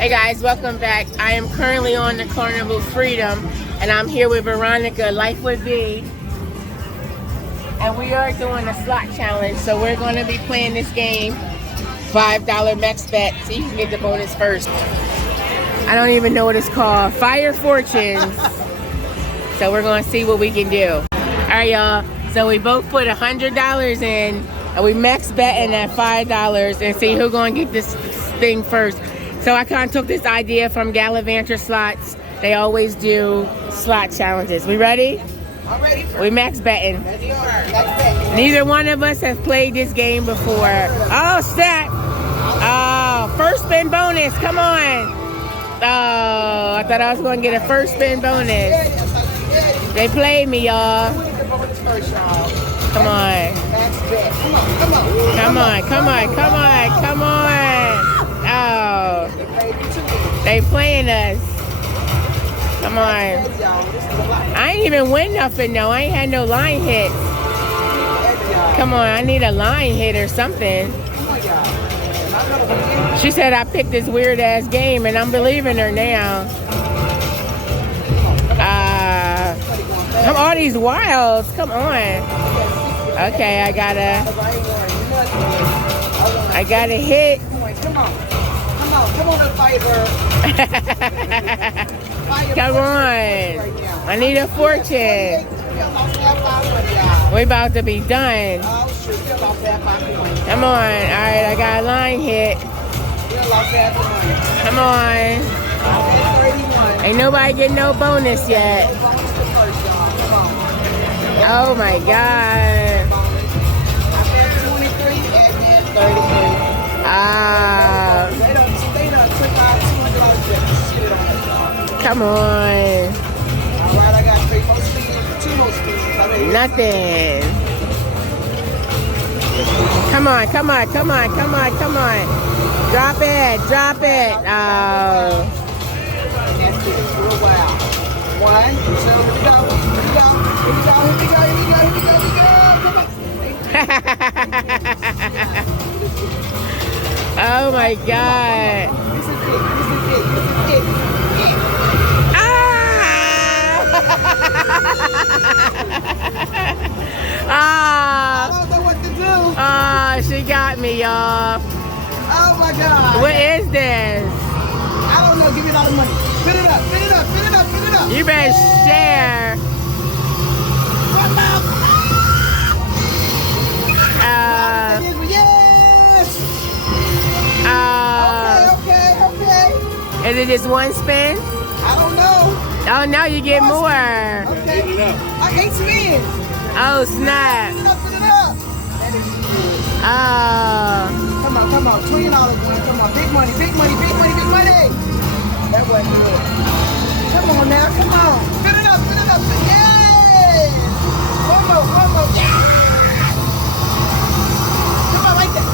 Hey guys, welcome back. I am currently on the Carnival Freedom and I'm here with Veronica, Life Would Be. And we are doing a slot challenge, so we're going to be playing this game. $5 max bet, so you can get the bonus first. I don't even know what it's called. Fire Fortunes. So we're going to see what we can do. Alright y'all, so we both put $100 in and we max betting at $5 and see who's going to get this thing first. So I kind of took this idea from Gallivanter Slots. They always do slot challenges. We ready? I'm ready. We max betting. Neither one of us has played this game before. Oh, snap. Oh, first spin bonus. Come on. Oh, I thought I was going to get a first spin bonus. They played me, y'all. Come on. Come on, come on, come on, come on. Oh, they playing us. Come on. I ain't even win nothing though. I ain't had no line hits. Come on, I need a line hit or something. She said I picked this weird ass game and I'm believing her now. Come all these wilds. Come on. Okay, I gotta hit. Come on, Fiber. Come on. I need a fortune. We about to be done. Come on. Alright, I got a line hit. Come on. Ain't nobody getting no bonus yet. Oh my God. Come on. Alright, I got 3 more speeds, 2 more speeds. Nothing. Come on, come on, come on, come on, come on. Drop it, drop it. Oh. That's it, for a while. 1, 2, here we go, here we go, here we go, here we go, here we go, here we go, here we go. Oh my God. This is it, this is it. I don't know what to do. Oh, she got me, y'all. Oh my God. What is this? I don't know. Give me a lot of money. Spin it up, spin it up, spin it up, spin it up. You better share. Yes. Okay. Is it just one spin? I don't know. Oh no, you get more. Okay. I 8 spins. Oh snap. Spin it up. That is good. Oh. Come on. $20 one. Come on. Big money, big money, big money, big money. That wasn't good. Come on now, come on. Spin it up, spin it up. Yes. One more. Yeah. Come on, like that.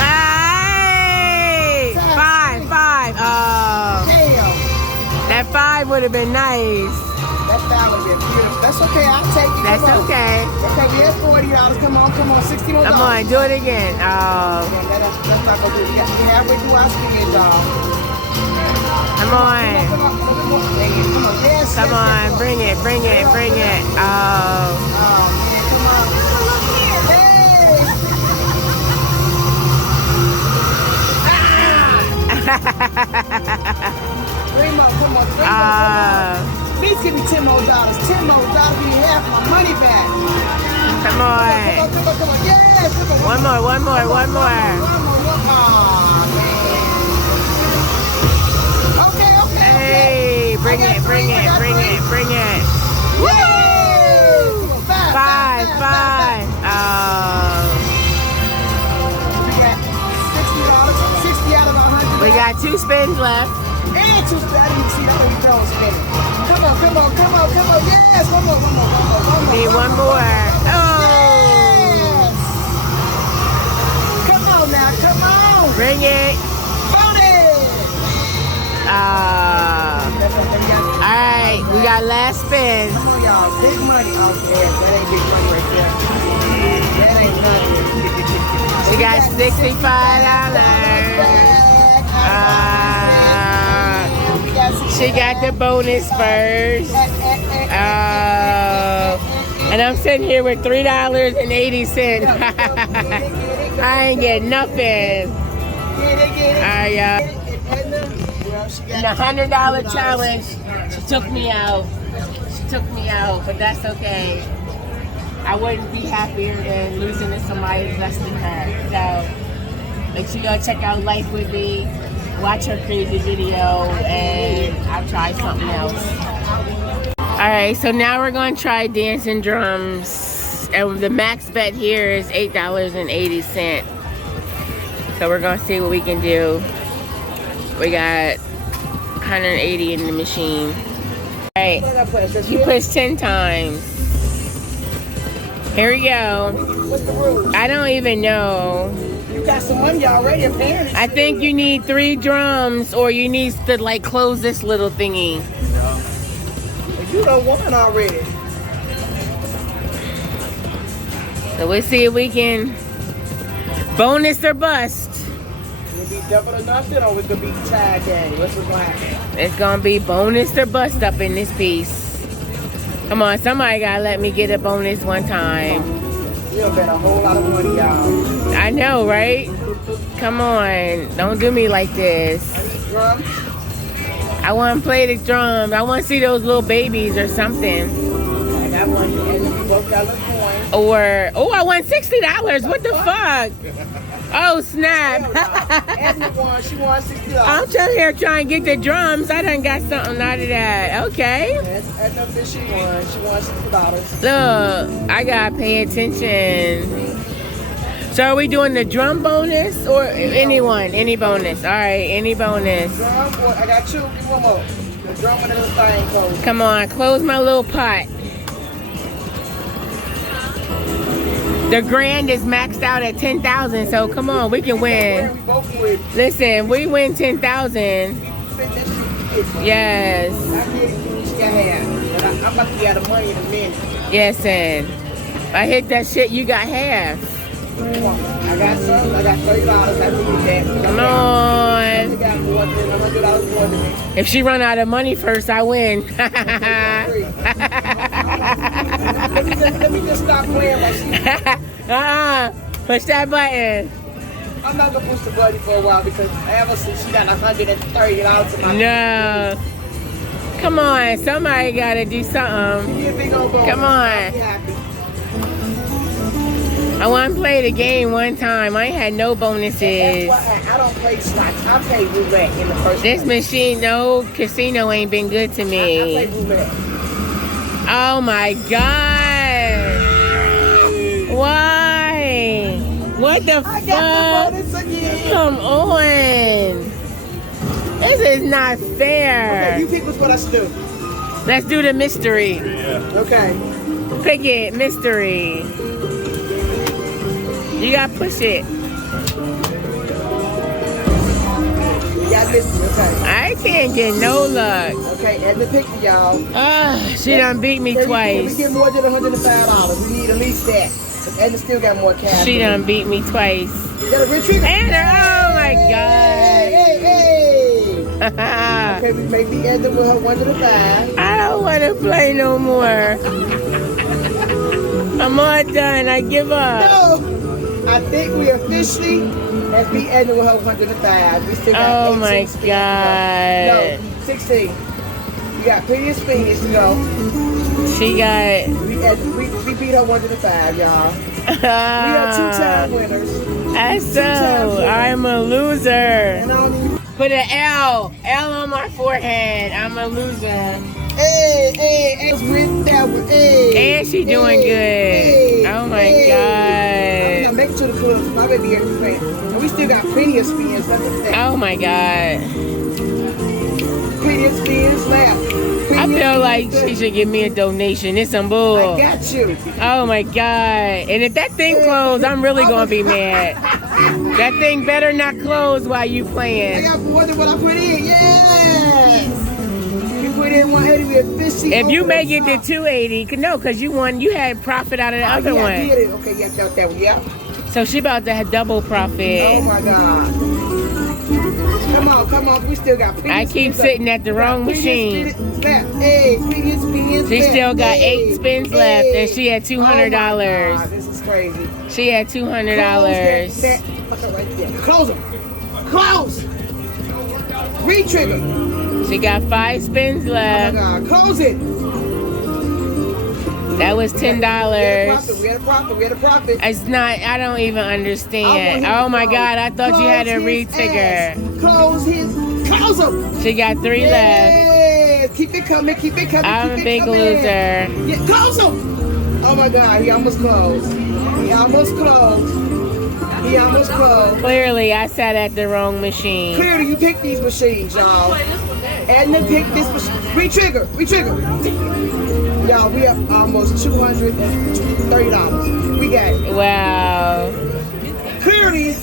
Hey! 5. Oh. Damn. That 5 would have been nice. That 5 would have been beautiful. That's okay, I'll take it. That's okay. Okay, we had $40. Come on, 60 more. Come on, do it again. Oh. That's not gonna do it. We halfway through our spin, y'all. Come on. Come on, yes. Come on, bring it. Oh. Oh, man, come on. Hey. Three more, come on. Please give me $10 more. $10 more, give me half my money back. Come on. Come on. Yes, come on. One more. Oh, man. Okay. Hey, bring it. Woo! 5. Oh. We got $60, 60 out of 100. We got 2 spins left. And 2 spins. I didn't even see that when we don't spin. Come on. Yes, one more. Need one more. Oh. Yes. Come on now, come on. Bring it. Bonus. Alright, we got last spin. Come on, y'all. Big money. Oh, yeah, that ain't big money right there. That ain't nothing. She got $65. She got the bonus first. And I'm sitting here with $3.80. I ain't getting nothing. Alright, y'all. In the $100 challenge, she took me out. But that's okay. I wouldn't be happier than losing to somebody less than her. So make sure y'all check out Life With Me, watch her crazy video, and I'll try something else. Alright, so now we're gonna try dancing drums. And the max bet here is $8.80. So we're gonna see what we can do. We got 180 in the machine. Alright, you push 10 times. Here we go. What's the rules? I don't even know. You got some money already, apparently. I think you need 3 drums, or you need to like close this little thingy. You done won already. So we'll see if we can bonus or bust. It'll be double or nothing, or it's gonna be tie game. What's gonna happen? It's gonna be bonus or bust up in this piece. Come on, somebody gotta let me get a bonus one time. You'll bet a whole lot of money, y'all. I know, right? Come on, don't do me like this. Drums? I want to play the drums. I want to see those little babies or something. I got one, and you both got a coin. Or, oh, I won $60. What the fuck? Oh, snap. Edna won. She won $60. I'm just here trying to get the drums. I done got something out of that. Okay. Edna said she won. She won $60. Look, I got to pay attention. So are we doing the drum bonus or anyone? Any bonus? All right, any bonus. Drum, I got 2. Give one more. The drum and the little thing goes. Come on, close my little pot. The grand is maxed out at 10,000, so come on, we can win. Listen, we win 10,000. Yes. I'm about to get out of money in a minute. Yes, and I hit that shit, you got half. I got some. I got $30. I have to do that. Come on. I got more than $100 more than me. If she run out of money first, I win. Let me just stop playing like she. Push that button. I'm not gonna push the button for a while because ever since she got $130 in my No. Come on, somebody gotta do something. Come on. I want to play the game one time. I ain't had no bonuses. That's why I don't play slots. I play roulette in the first This place. machine, no casino ain't been good to I me. play roulette. Oh my God. Why? What the I fuck? got the bonus again. Come on. This is not fair. Okay, you pick what I should do. Let's do the mystery. Okay. Pick it, mystery. You gotta push it. You got this. Okay. I can't get no luck. Okay, Edna picked it, y'all. She done beat me We twice. get more than $105. We need at least that. But Edna still got more cash. She done beat me twice. You got a retreat. Edna, oh my God. Hey. Okay, we may be Edna with her 105. I don't want to play no more. I'm all done. I give up. No. I think we officially has beat Edna with her 105. We still got Oh 18 my spins. God. No, 16. You got plenty of spins to go. She got. We beat her 105, y'all. We are 2-time winners. That's so. I'm a loser. And I don't even. Put an L. L on my forehead. I'm a loser. Hey, with that one. Hey. And she doing good. Hey, Oh my I'm God. making to the club. My baby every And we still got plenty of spins left to take. Oh my God. Plenty of spins left. I feel like she should give me a donation. It's some bull. I got you. Oh my God. And if that thing closed, I'm really gonna be mad. That thing better not close while you I playing. got more than what I put in. Yes. You put in 180 with 50. If you make it to 280, no, because you won, you had profit out of the other I one. did it. Okay, yeah, got that one. Yeah. So she about to have double profit. Oh my God. Come on. We still got plenty. I keep sitting at the wrong machine. Hey, spins. She still got 8 spins left, and she had $200. Oh my God, this is crazy. She had $200. That right there. Close them. Close. Re-trigger. She got 5 spins Oh left. my God, close it. That was $10. We had a profit. It's not, I don't even understand. Oh my God, I thought you had a re-trigger. Close them. She got 3 left. Yes. Keep it coming. I'm a big loser. Yeah, close them. Oh my God, he almost closed. Clearly, I sat at the wrong machine. Clearly, you picked these machines, y'all. Edna picked this machine. Re-trigger. Y'all, we are almost $230. We got it. Wow. Clearly.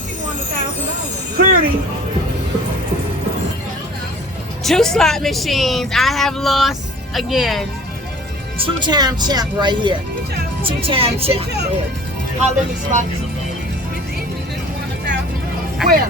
2 slot machines. I have lost again. 2-time champ right here. 2-time champ. How many slots? Where?